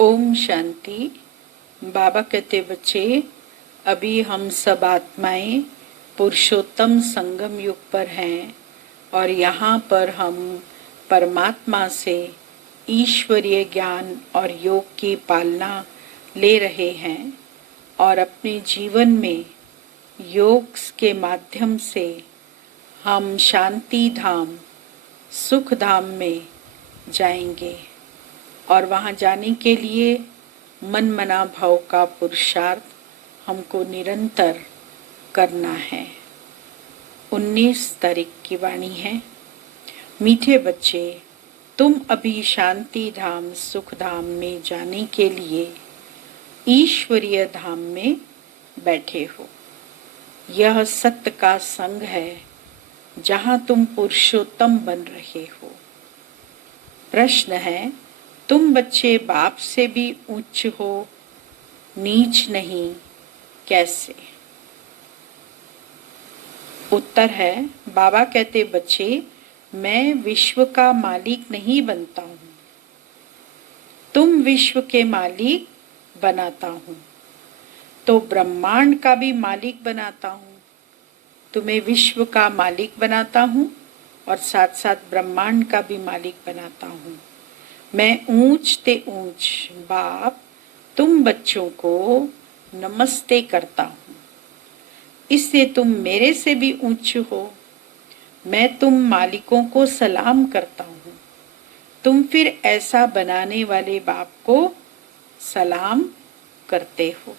ओम शांति। बाबा कहते बच्चे, अभी हम सब आत्माएं पुरुषोत्तम संगम युग पर हैं और यहाँ पर हम परमात्मा से ईश्वरीय ज्ञान और योग की पालना ले रहे हैं और अपने जीवन में योग के माध्यम से हम शांति धाम, सुख धाम में जाएंगे और वहाँ जाने के लिए मन मना भाव का पुरुषार्थ हमको निरंतर करना है। 19 तारीख की वाणी है। मीठे बच्चे, तुम अभी शांति धाम, सुख धाम में जाने के लिए ईश्वरीय धाम में बैठे हो। यह सत्य का संग है जहाँ तुम पुरुषोत्तम बन रहे हो। प्रश्न है, तुम बच्चे बाप से भी उच्च हो, नीच नहीं, कैसे? उत्तर है, बाबा कहते बच्चे, मैं विश्व का मालिक नहीं बनता हूँ, तुम विश्व के मालिक बनाता हूँ, तो ब्रह्मांड का भी मालिक बनाता हूँ। तुम्हें विश्व का मालिक बनाता हूँ और साथ साथ ब्रह्मांड का भी मालिक बनाता हूँ। मैं ऊंच ते ऊंच बाप तुम बच्चों को नमस्ते करता हूँ, इससे तुम मेरे से भी ऊंच हो। मैं तुम मालिकों को सलाम करता हूँ, तुम फिर ऐसा बनाने वाले बाप को सलाम करते हो।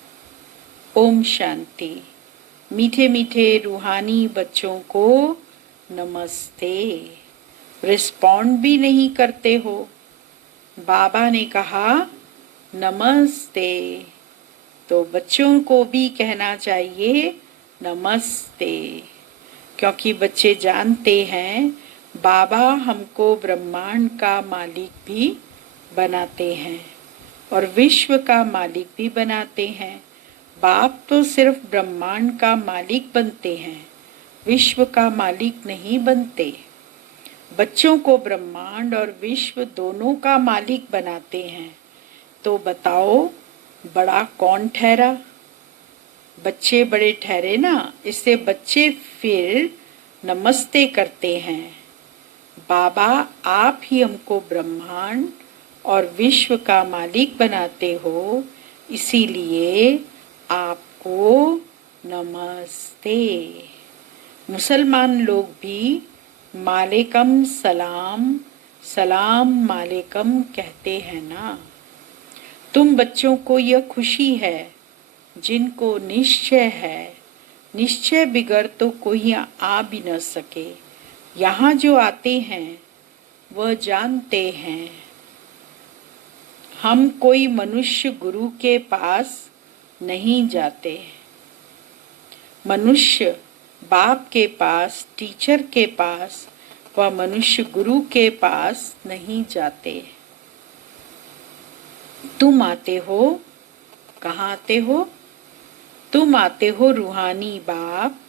ओम शांति। मीठे मीठे रूहानी बच्चों को नमस्ते। रिस्पॉन्ड भी नहीं करते हो। बाबा ने कहा नमस्ते, तो बच्चों को भी कहना चाहिए नमस्ते, क्योंकि बच्चे जानते हैं बाबा हमको ब्रह्मांड का मालिक भी बनाते हैं और विश्व का मालिक भी बनाते हैं। बाप तो सिर्फ ब्रह्मांड का मालिक बनते हैं, विश्व का मालिक नहीं बनते। बच्चों को ब्रह्मांड और विश्व दोनों का मालिक बनाते हैं। तो बताओ बड़ा कौन ठहरा? बच्चे बड़े ठहरे ना, इससे बच्चे फिर नमस्ते करते हैं। बाबा आप ही हमको ब्रह्मांड और विश्व का मालिक बनाते हो, इसीलिए आपको नमस्ते। मुसलमान लोग भी मालेकम सलाम, सलाम मालेकम कहते हैं ना। तुम बच्चों को यह खुशी है जिनको निश्चय है, निश्चय बिगर तो कोई आ भी न सके। यहाँ जो आते हैं वह जानते हैं हम कोई मनुष्य गुरु के पास नहीं जाते। मनुष्य बाप के पास, टीचर के पास, वह मनुष्य गुरु के पास नहीं जाते। तुम आते हो, कहाँ आते हो? तुम आते हो रूहानी बाप,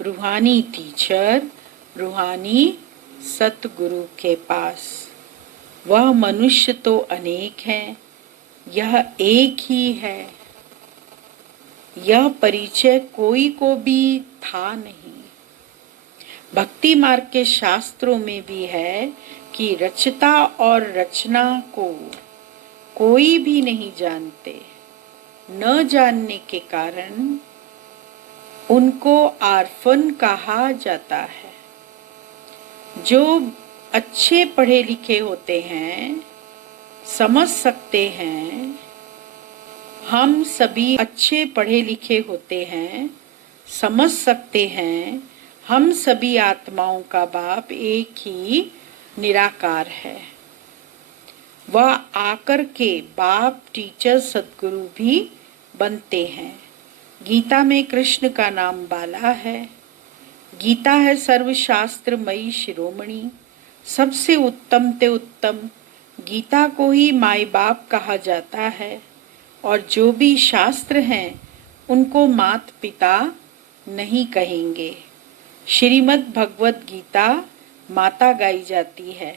रूहानी टीचर, रूहानी सतगुरु के पास। वह मनुष्य तो अनेक हैं, यह एक ही है। यह परिचय कोई को भी था नहीं। भक्ति मार्ग के शास्त्रों में भी है कि रचता और रचना को कोई भी नहीं जानते। न जानने के कारण उनको आर्फन कहा जाता है। जो अच्छे पढ़े लिखे होते हैं समझ सकते हैं, हम सभी अच्छे पढ़े लिखे होते हैं, समझ सकते हैं हम सभी आत्माओं का बाप एक ही निराकार है। वह आकर के बाप, टीचर, सद्गुरु भी बनते हैं। गीता में कृष्ण का नाम बाला है। गीता है सर्वशास्त्रमयी शिरोमणि, सबसे उत्तम ते उत्तम। गीता को ही माई बाप कहा जाता है और जो भी शास्त्र हैं उनको मात पिता नहीं कहेंगे। श्रीमद् भगवत गीता माता गाई जाती है।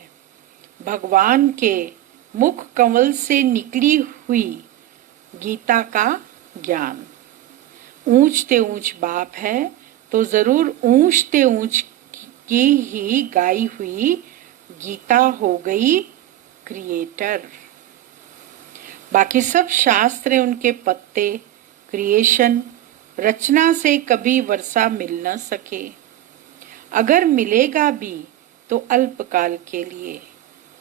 भगवान के मुख कमल से निकली हुई गीता का ज्ञान। ऊंचते ऊंच बाप है तो जरूर ऊंचते ऊंच की ही गाई हुई गीता हो गई क्रिएटर। बाकी सब शास्त्र उनके पत्ते, क्रिएशन, रचना से कभी वर्षा मिल न सके। अगर मिलेगा भी तो अल्पकाल के लिए।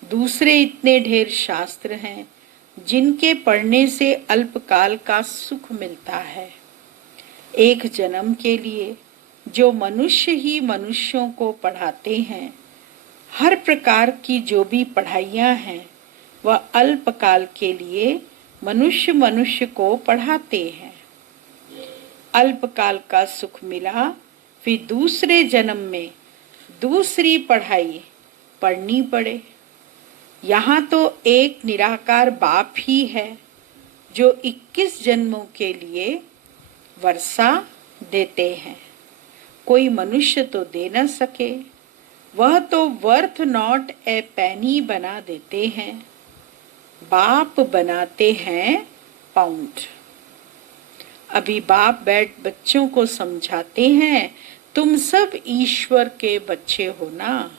दूसरे इतने ढेर शास्त्र हैं जिनके पढ़ने से अल्पकाल का सुख मिलता है। एक जन्म के लिए जो मनुष्य ही मनुष्यों को पढ़ाते हैं, हर प्रकार की जो भी पढ़ाइयाँ हैं वह अल्पकाल के लिए मनुष्य मनुष्य को पढ़ाते हैं। अल्पकाल का सुख मिला, फिर दूसरे जन्म में दूसरी पढ़ाई पढ़नी पड़े। यहाँ तो एक निराकार बाप ही है जो 21 जन्मों के लिए वर्षा देते हैं। कोई मनुष्य तो दे न सके, वह तो वर्थ नॉट ए पैनी बना देते हैं। बाप बनाते हैं पाउंड। अभी बाप बैठ बच्चों को समझाते हैं, तुम सब ईश्वर के बच्चे हो ना।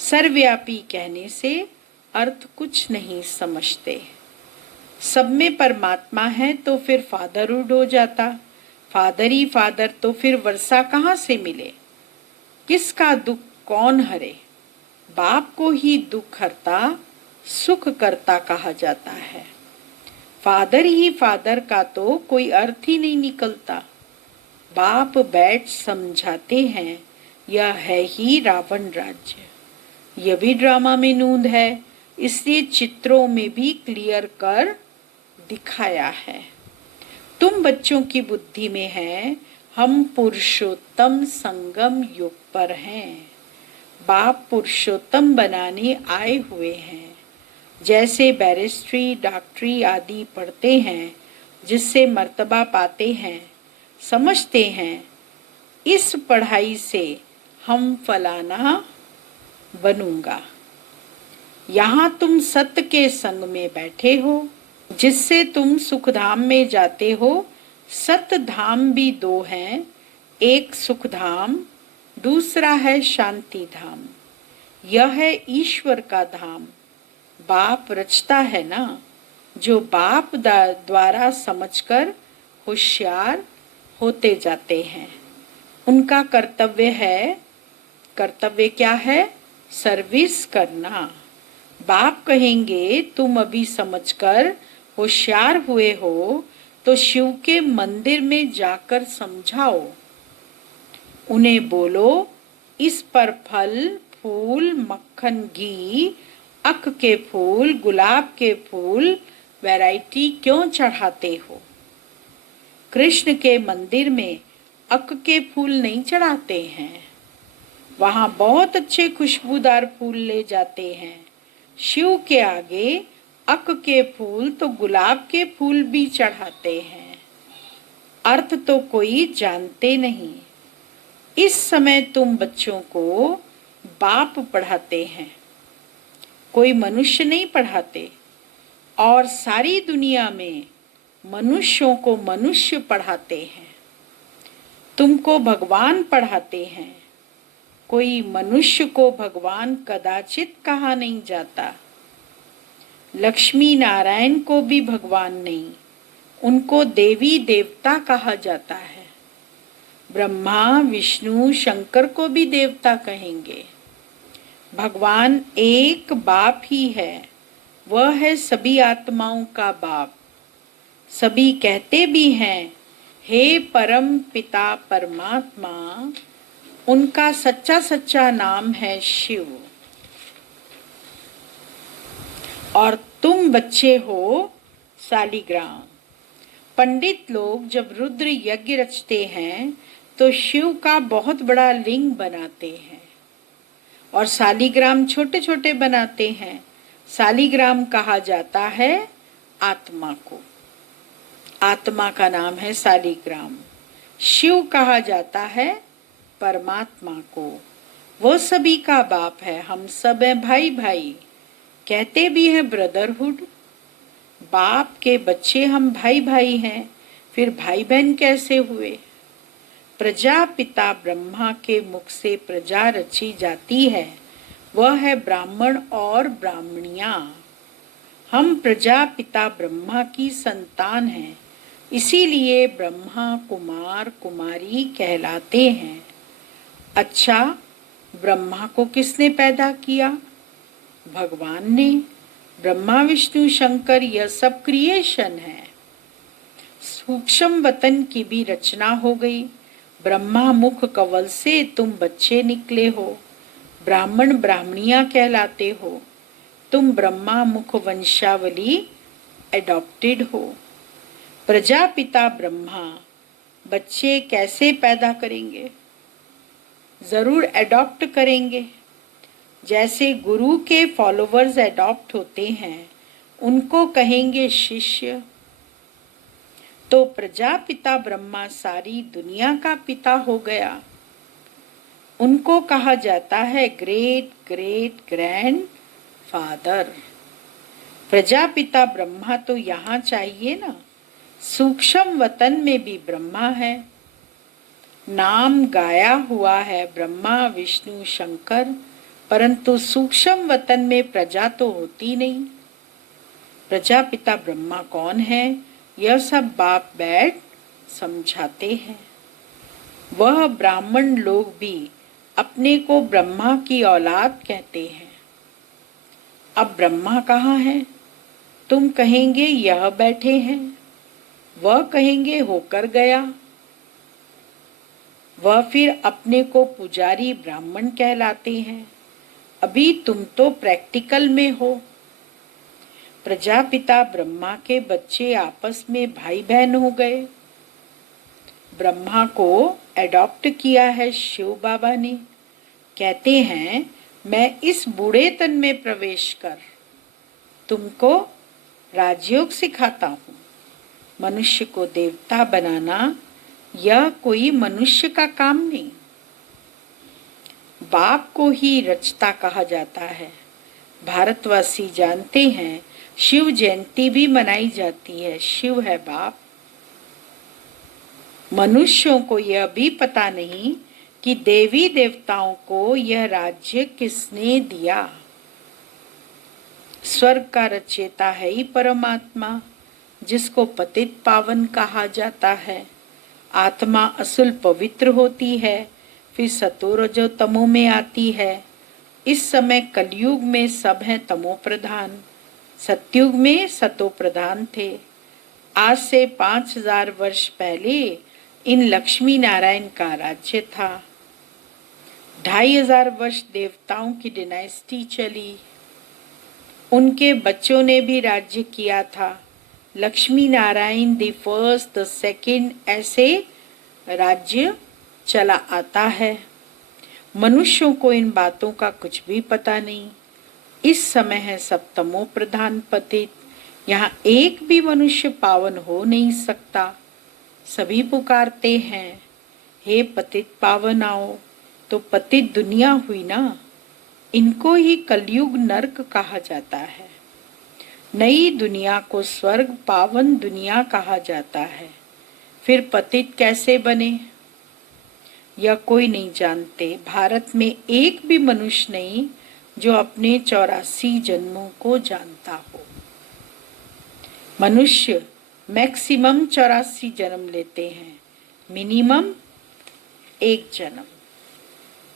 सर्वव्यापी कहने से अर्थ कुछ नहीं समझते। सब में परमात्मा है तो फिर फादरहुड हो जाता। फादर ही फादर तो फिर वर्षा कहाँ से मिले? किसका दुख कौन हरे? बाप को ही दुख हरता, सुख करता कहा जाता है। फादर ही फादर का तो कोई अर्थ ही नहीं निकलता। बाप बैठ समझाते हैं, यह है ही रावण राज्य। यह भी ड्रामा में नूंद है, इसलिए चित्रों में भी क्लियर कर दिखाया है। तुम बच्चों की बुद्धि में है, हम पुरुषोत्तम संगम युग पर हैं। बाप पुरुषोत्तम बनाने आए हुए हैं। जैसे बैरिस्ट्री, डॉक्टरी आदि पढ़ते हैं, जिससे मर्तबा पाते हैं, समझते हैं, इस पढ़ाई से हम फलाना बनूंगा। यहाँ तुम सत्य के संग में बैठे हो, जिससे तुम सुखधाम में जाते हो। सत्य धाम भी दो हैं, एक सुख धाम, दूसरा है शांति धाम। यह है ईश्वर का धाम। बाप रचता है ना, जो बाप द्वारा समझकर होशियार होते जाते हैं। उनका कर्तव्य है, कर्तव्य क्या है? सर्विस करना। बाप कहेंगे तुम अभी समझकर होशियार हुए हो तो शिव के मंदिर में जाकर समझाओ। उन्हें बोलो, इस पर फल, फूल, मक्खन, घी, अक के फूल, गुलाब के फूल वैरायटी क्यों चढ़ाते हो? कृष्ण के मंदिर में अक के फूल नहीं चढ़ाते हैं, वहां बहुत अच्छे खुशबूदार फूल ले जाते हैं। शिव के आगे अक के फूल तो गुलाब के फूल भी चढ़ाते हैं। अर्थ तो कोई जानते नहीं। इस समय तुम बच्चों को बाप पढ़ाते हैं, कोई मनुष्य नहीं पढ़ाते। और सारी दुनिया में मनुष्यों को मनुष्य पढ़ाते हैं। तुमको भगवान पढ़ाते हैं। कोई मनुष्य को भगवान कदाचित कहा नहीं जाता। लक्ष्मी नारायण को भी भगवान नहीं, उनको देवी देवता कहा जाता है। ब्रह्मा, विष्णु, शंकर को भी देवता कहेंगे। भगवान एक बाप ही है, वह है सभी आत्माओं का बाप। सभी कहते भी हैं, हे परम पिता परमात्मा। उनका सच्चा सच्चा नाम है शिव। और तुम बच्चे हो सालिग्राम। पंडित लोग जब रुद्र यज्ञ रचते हैं तो शिव का बहुत बड़ा लिंग बनाते हैं और सालिग्राम छोटे छोटे बनाते हैं। सालिग्राम कहा जाता है आत्मा को। आत्मा का नाम है सालिग्राम। शिव कहा जाता है परमात्मा को। वो सभी का बाप है, हम सब हैं भाई भाई। कहते भी हैं ब्रदरहुड। बाप के बच्चे हम भाई भाई हैं, फिर भाई बहन कैसे हुए? प्रजापिता ब्रह्मा के मुख से प्रजा रची जाती है, वह है ब्राह्मण और ब्राह्मणियां। हम प्रजापिता ब्रह्मा की संतान हैं, इसीलिए ब्रह्मा कुमार कुमारी कहलाते हैं। अच्छा, ब्रह्मा को किसने पैदा किया? भगवान ने। ब्रह्मा विष्णु शंकर यह सब क्रिएशन है। सूक्ष्म वतन की भी रचना हो गई। ब्रह्मा मुख कवल से तुम बच्चे निकले हो, ब्राह्मण ब्राह्मणियां कहलाते हो। तुम ब्रह्मा मुख वंशावली एडॉप्टेड हो। प्रजापिता ब्रह्मा बच्चे कैसे पैदा करेंगे? जरूर एडॉप्ट करेंगे। जैसे गुरु के फॉलोवर्स एडॉप्ट होते हैं, उनको कहेंगे शिष्य। तो प्रजापिता ब्रह्मा सारी दुनिया का पिता हो गया। उनको कहा जाता है great great grand father. Prajapita Brahma तो यहाँ चाहिए ना। सूक्ष्म वतन में भी ब्रह्मा है। नाम गाया हुआ है ब्रह्मा विष्णु शंकर, परंतु सूक्ष्म वतन में प्रजा तो होती नहीं। प्रजापिता ब्रह्मा कौन है, यह सब बाप बैठ समझाते हैं। वह ब्राह्मण लोग भी अपने को ब्रह्मा की औलाद कहते हैं। अब ब्रह्मा कहाँ है? तुम कहेंगे यह बैठे हैं, वह कहेंगे होकर गया, वह फिर अपने को पुजारी ब्राह्मण कहलाते हैं। अभी तुम तो प्रैक्टिकल में हो। प्रजापिता ब्रह्मा के बच्चे आपस में भाई बहन हो गए। ब्रह्मा को एडॉप्ट किया है शिव बाबा ने। कहते हैं मैं इस बूढ़े तन में प्रवेश कर तुमको राजयोग सिखाता हूँ। मनुष्य को देवता बनाना यह कोई मनुष्य का काम नहीं, बाप को ही रचता कहा जाता है। भारतवासी जानते हैं शिव जयंती भी मनाई जाती है। शिव है बाप। मनुष्यों को यह भी पता नहीं कि देवी देवताओं को यह राज्य किसने दिया। स्वर्ग का रचयिता है ही परमात्मा, जिसको पतित पावन कहा जाता है। आत्मा असुल पवित्र होती है, फिर सतो रजो तमो में आती है। इस समय कलयुग में सब हैं तमो प्रधान, सतयुग में सतो प्रधान थे। आज से 5000 वर्ष पहले इन लक्ष्मी नारायण का राज्य था। 2500 वर्ष देवताओं की डिनाइस्टी चली, उनके बच्चों ने भी राज्य किया था। Lakshmi Narayan the first the second, ऐसे राज्य चला आता है। मनुष्यों को इन बातों का कुछ भी पता नहीं। इस समय है सब तमो प्रधान पतित। यहाँ एक भी मनुष्य पावन हो नहीं सकता। सभी पुकारते हैं हे पतित पावन आओ, तो पतित दुनिया हुई ना। इनको ही कलयुग नरक कहा जाता है। नई दुनिया को स्वर्ग पावन दुनिया कहा जाता है। फिर पतित कैसे बने यह कोई नहीं जानते। भारत में एक भी मनुष्य नहीं जो अपने 84 जन्मों को जानता हो। मनुष्य मैक्सिमम 84 जन्म लेते हैं, मिनिमम एक जन्म।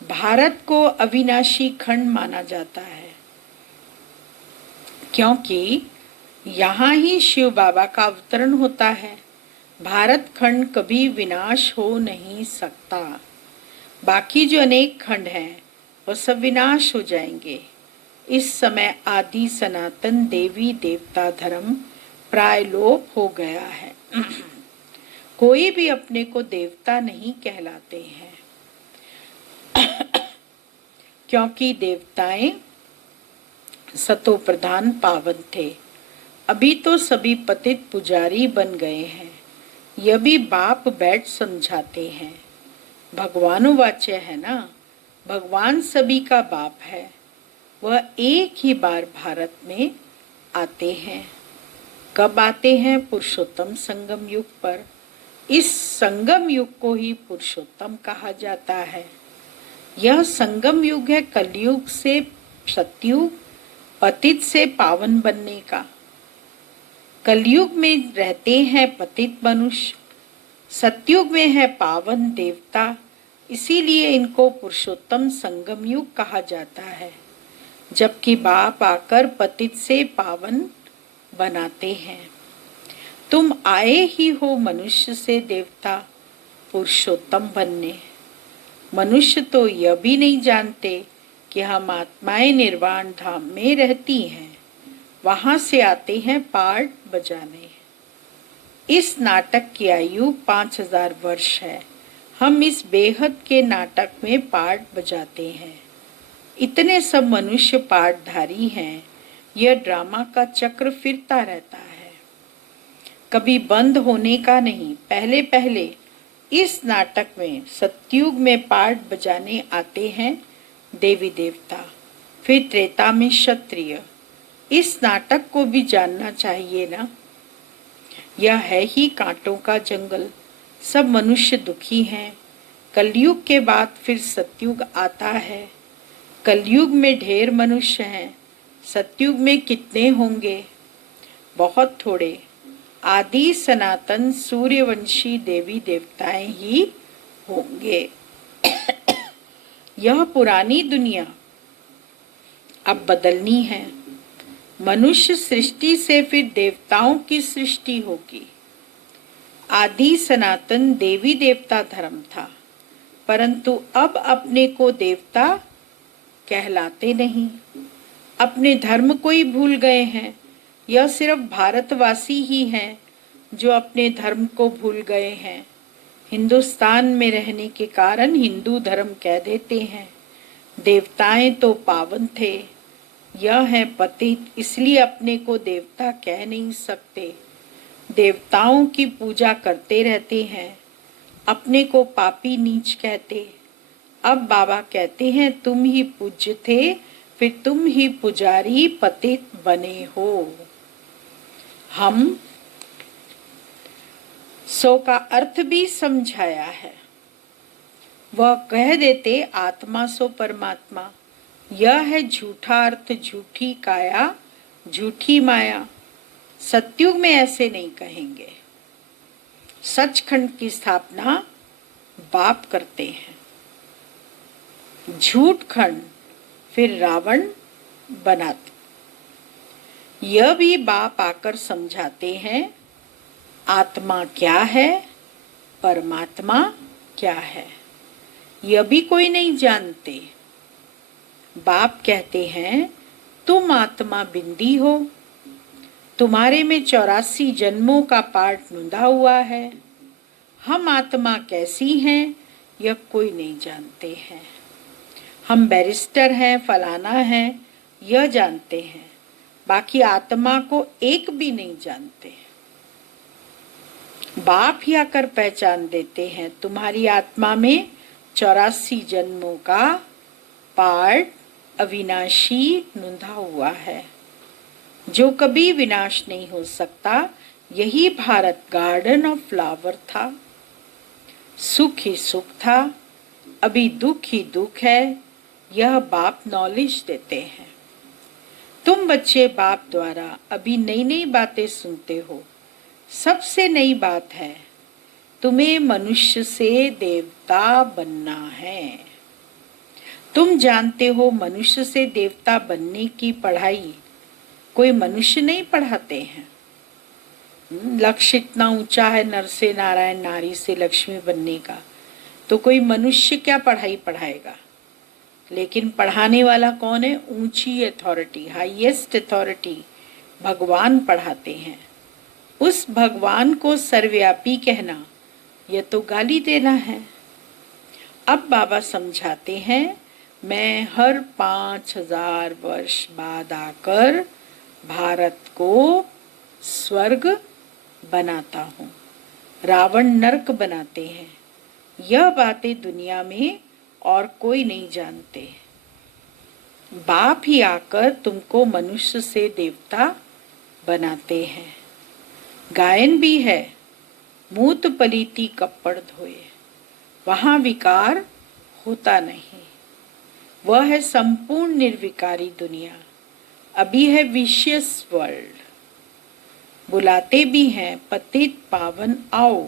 भारत को अविनाशी खंड माना जाता है, क्योंकि यहाँ ही शिव बाबा का अवतरण होता है। भारत खंड कभी विनाश हो नहीं सकता। बाकी जो अनेक खंड हैं वो सब विनाश हो जाएंगे। इस समय आदि सनातन देवी देवता धर्म प्राय लोप हो गया है। कोई भी अपने को देवता नहीं कहलाते हैं, क्योंकि देवताएं सतो प्रधान पावन थे। अभी तो सभी पतित पुजारी बन गए हैं। यह भी बाप बैठ समझाते हैं। भगवानुवाच्य है ना, भगवान सभी का बाप है। वह एक ही बार भारत में आते हैं। कब आते हैं? पुरुषोत्तम संगम युग पर। इस संगम युग को ही पुरुषोत्तम कहा जाता है। यह संगम युग है कलयुग से सतयुग, पतित से पावन बनने का। कलयुग में रहते हैं पतित मनुष्य, सतयुग में है पावन देवता, इसीलिए इनको पुरुषोत्तम संगम युग कहा जाता है। जबकि बाप आकर पतित से पावन बनाते हैं। तुम आए ही हो मनुष्य से देवता पुरुषोत्तम बनने। मनुष्य तो यह भी नहीं जानते कि हम आत्माएं निर्वाण धाम में रहती हैं, वहां से आते हैं पार्ट बजाने। इस नाटक की आयु 5000 वर्ष है। हम इस बेहद के नाटक में पार्ट बजाते हैं। इतने सब मनुष्य पार्टधारी हैं। यह ड्रामा का चक्र फिरता रहता है, कभी बंद होने का नहीं। पहले पहले इस नाटक में सतयुग में पार्ट बजाने आते हैं देवी देवता, फिर त्रेता में क्षत्रिय। इस नाटक को भी जानना चाहिए ना। यह है ही कांटों का जंगल, सब मनुष्य दुखी हैं। कलयुग के बाद फिर सतयुग आता है। कलयुग में ढेर मनुष्य हैं, सतयुग में कितने होंगे? बहुत थोड़े। आदि सनातन सूर्यवंशी देवी देवताएं ही होंगे। यह पुरानी दुनिया अब बदलनी है। मनुष्य सृष्टि से फिर देवताओं की सृष्टि होगी। आदि सनातन देवी देवता धर्म था, परंतु अब अपने को देवता कहलाते नहीं। अपने धर्म को ही भूल गए हैं। यह सिर्फ भारतवासी ही हैं जो अपने धर्म को भूल गए हैं। हिंदुस्तान में रहने के कारण हिंदू धर्म कह देते हैं। देवताएं तो पावन थे, यह है पतित, इसलिए अपने को देवता कह नहीं सकते। देवताओं की पूजा करते रहते हैं, अपने को पापी नीच कहते। अब बाबा कहते हैं तुम ही पूज्य थे, फिर तुम ही पुजारी पतित बने हो। हम सो का अर्थ भी समझाया है। वह कह देते आत्मा सो परमात्मा। यह है झूठा अर्थ, झूठी काया, झूठी माया। सतयुग में ऐसे नहीं कहेंगे। सचखंड की स्थापना बाप करते हैं। झूठ खंड फिर रावण बनाते। यह भी बाप आकर समझाते हैं आत्मा क्या है, परमात्मा क्या है। यह भी कोई नहीं जानते। बाप कहते हैं तुम आत्मा बिंदी हो, तुम्हारे में 84 जन्मों का पाठ नुंदा हुआ है। हम आत्मा कैसी हैं यह कोई नहीं जानते हैं। हम बैरिस्टर हैं, फलाना हैं, यह जानते हैं, बाकी आत्मा को एक भी नहीं जानते। बाप ही आकर पहचान देते हैं तुम्हारी आत्मा में 84 जन्मों का पार्ट अविनाशी नुंधा हुआ है, जो कभी विनाश नहीं हो सकता। यही भारत गार्डन ऑफ फ्लावर था। सुख ही सुख था, अभी दुख ही दुख है। यह बाप नॉलेज देते हैं। तुम बच्चे बाप द्वारा अभी नई नई बातें सुनते हो। सबसे नई बात है तुम्हें मनुष्य से देवता बनना है। तुम जानते हो मनुष्य से देवता बनने की पढ़ाई कोई मनुष्य नहीं पढ़ाते हैं। लक्ष्य इतना ऊंचा है नर से नारायण, नारी से लक्ष्मी बनने का, तो कोई मनुष्य क्या पढ़ाई पढ़ाएगा। लेकिन पढ़ाने वाला कौन है? ऊंची अथॉरिटी, हाईएस्ट अथॉरिटी भगवान पढ़ाते हैं। उस भगवान को सर्वव्यापी कहना यह तो गाली देना है। अब बाबा समझाते हैं मैं हर 5000 वर्ष बाद आकर भारत को स्वर्ग बनाता हूँ, रावण नरक बनाते हैं। यह बातें दुनिया में और कोई नहीं जानते। बाप ही आकर तुमको मनुष्य से देवता बनाते हैं। गायन भी है, मूत पलीती कप्पड़ धोए, वहां विकार होता नहीं। वह है संपूर्ण निर्विकारी दुनिया, अभी है विशियस वर्ल्ड। बुलाते भी हैं पतित पावन आओ,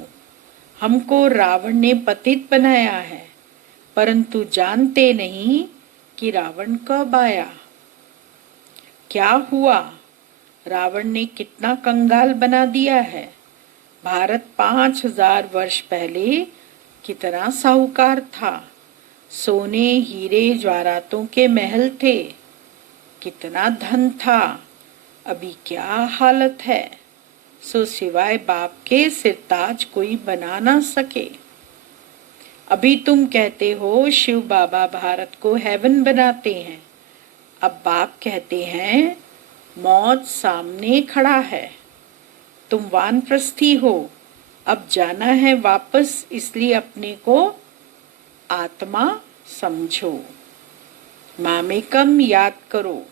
हमको रावण ने पतित बनाया है, परंतु जानते नहीं कि रावण कब आया, क्या हुआ, रावण ने कितना कंगाल बना दिया है। भारत 5000 वर्ष पहले कितना साहूकार था, सोने हीरे जवाहरातों के महल थे, कितना धन था, अभी क्या हालत है। सो सिवाय बाप के सिरताज कोई बना ना सके। अभी तुम कहते हो शिव बाबा भारत को हेवन बनाते हैं, अब बाप कहते हैं मौत सामने खड़ा है, तुम वानप्रस्थी हो, अब जाना है वापस, इसलिए अपने को आत्मा समझो। मामेकम याद करो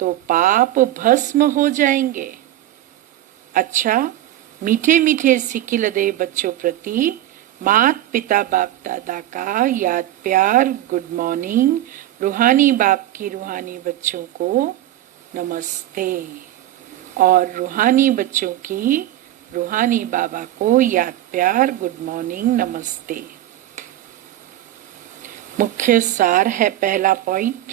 तो पाप भस्म हो जाएंगे। अच्छा, मीठे मीठे सिकिलदे बच्चों प्रति मात पिता बाप दादा का याद प्यार, गुड मॉर्निंग। रूहानी बाप की रूहानी बच्चों को नमस्ते, और रूहानी बच्चों की रूहानी बाबा को याद प्यार, गुड मॉर्निंग, नमस्ते। मुख्य सार है पहला पॉइंट,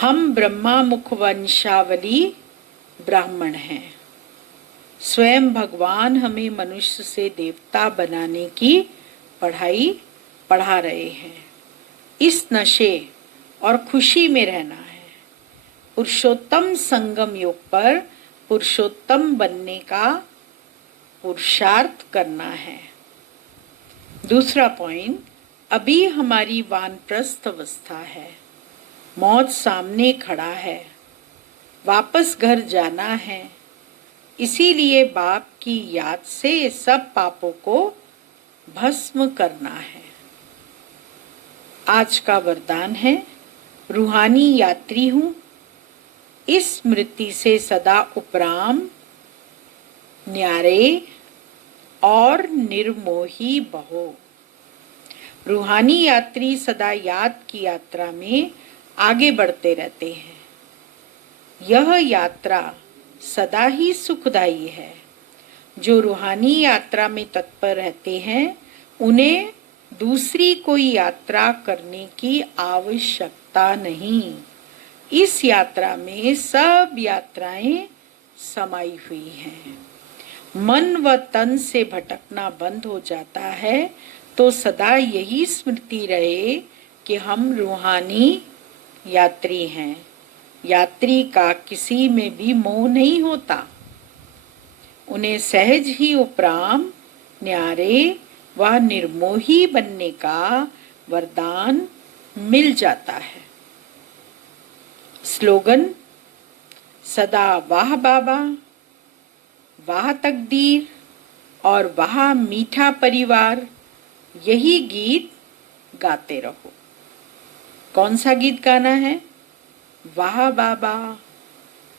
हम ब्रह्मा मुख वंशावली ब्राह्मण हैं। स्वयं भगवान हमें मनुष्य से देवता बनाने की पढ़ाई पढ़ा रहे हैं। इस नशे और खुशी में रहना है, पुरुषोत्तम संगम योग पर पुरुषोत्तम बनने का पुरुषार्थ करना है। दूसरा पॉइंट, अभी हमारी वानप्रस्थ अवस्था है, मौत सामने खड़ा है, वापस घर जाना है, इसीलिए बाप की याद से सब पापों को भस्म करना है। आज का वरदान है, रूहानी यात्री हूँ, इस स्मृति से सदा उपराम, न्यारे और निर्मोही बहो। रूहानी यात्री सदा याद की यात्रा में आगे बढ़ते रहते हैं। यह यात्रा सदा ही सुखदायी है। जो रूहानी यात्रा में तत्पर रहते हैं, उन्हें दूसरी कोई यात्रा करने की आवश्यकता नहीं। इस यात्रा में सब यात्राएं समाई हुई हैं। मन व तन से भटकना बंद हो जाता है तो सदा यही स्मृति रहे कि हम रूहानी यात्री हैं। यात्री का किसी में भी मोह नहीं होता, उन्हें सहज ही उपराम, न्यारे व निर्मोही बनने का वरदान मिल जाता है। स्लोगन, सदा वाह बाबा, वाह तकदीर और वाह मीठा परिवार, यही गीत गाते रहो। कौन सा गीत गाना है? वाह बाबा,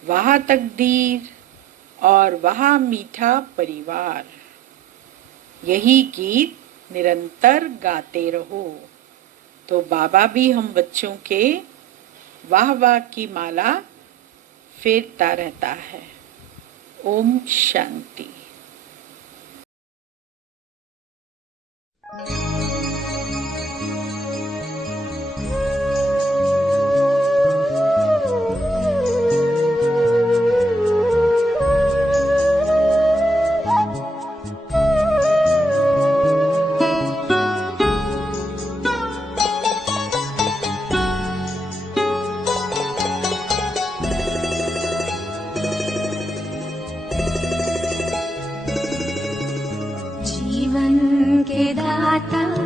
वाह तकदीर और वाह मीठा परिवार, यही गीत निरंतर गाते रहो। तो बाबा भी हम बच्चों के वाह वाह की माला फेरता रहता है। ओम शांति। जीवन के दाता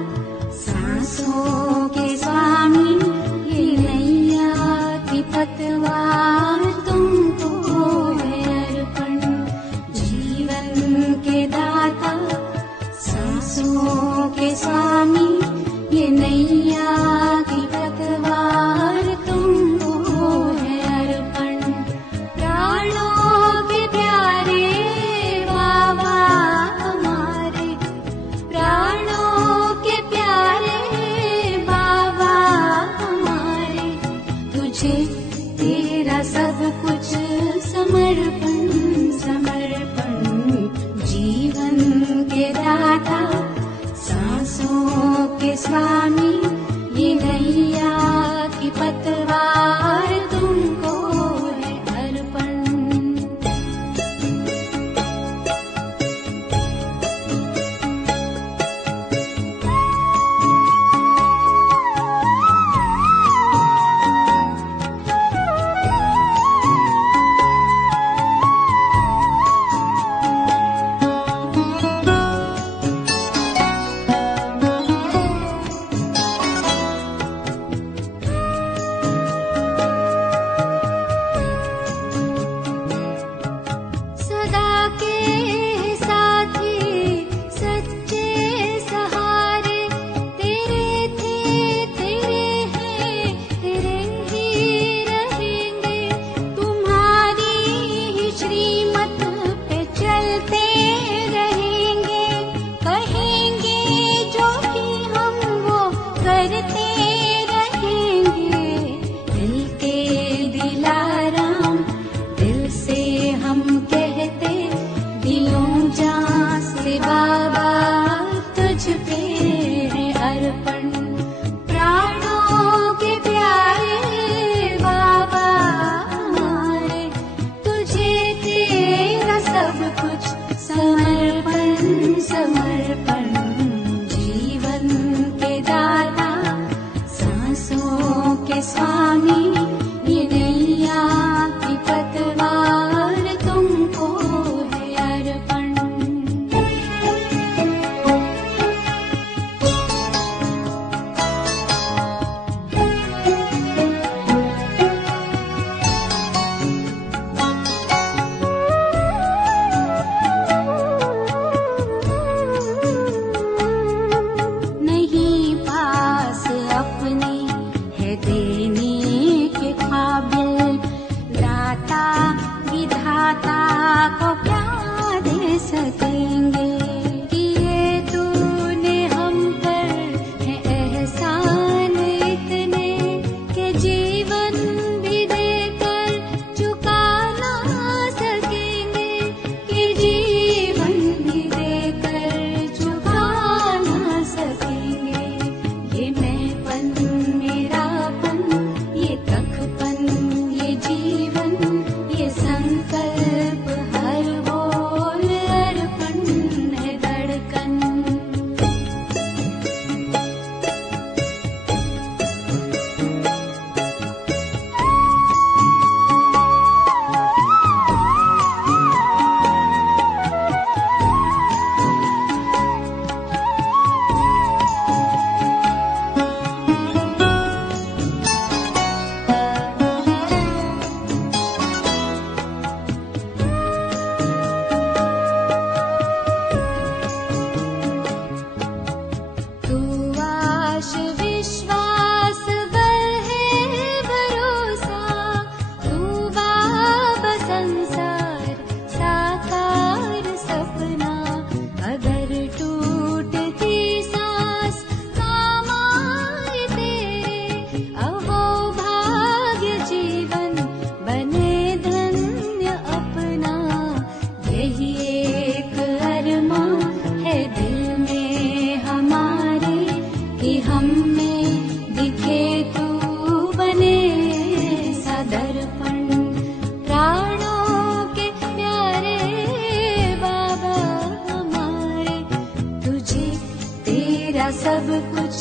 सब कुछ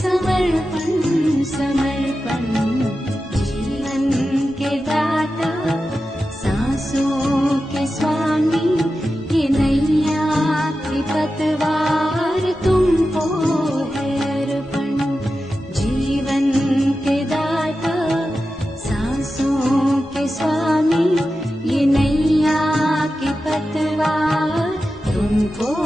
समर्पण समर्पण। जीवन के दाता, सांसों के स्वामी, ये नैया की पतवार तुमको है अर्पण। जीवन के दाता, सांसों के स्वामी, ये नैया की पतवार तुमको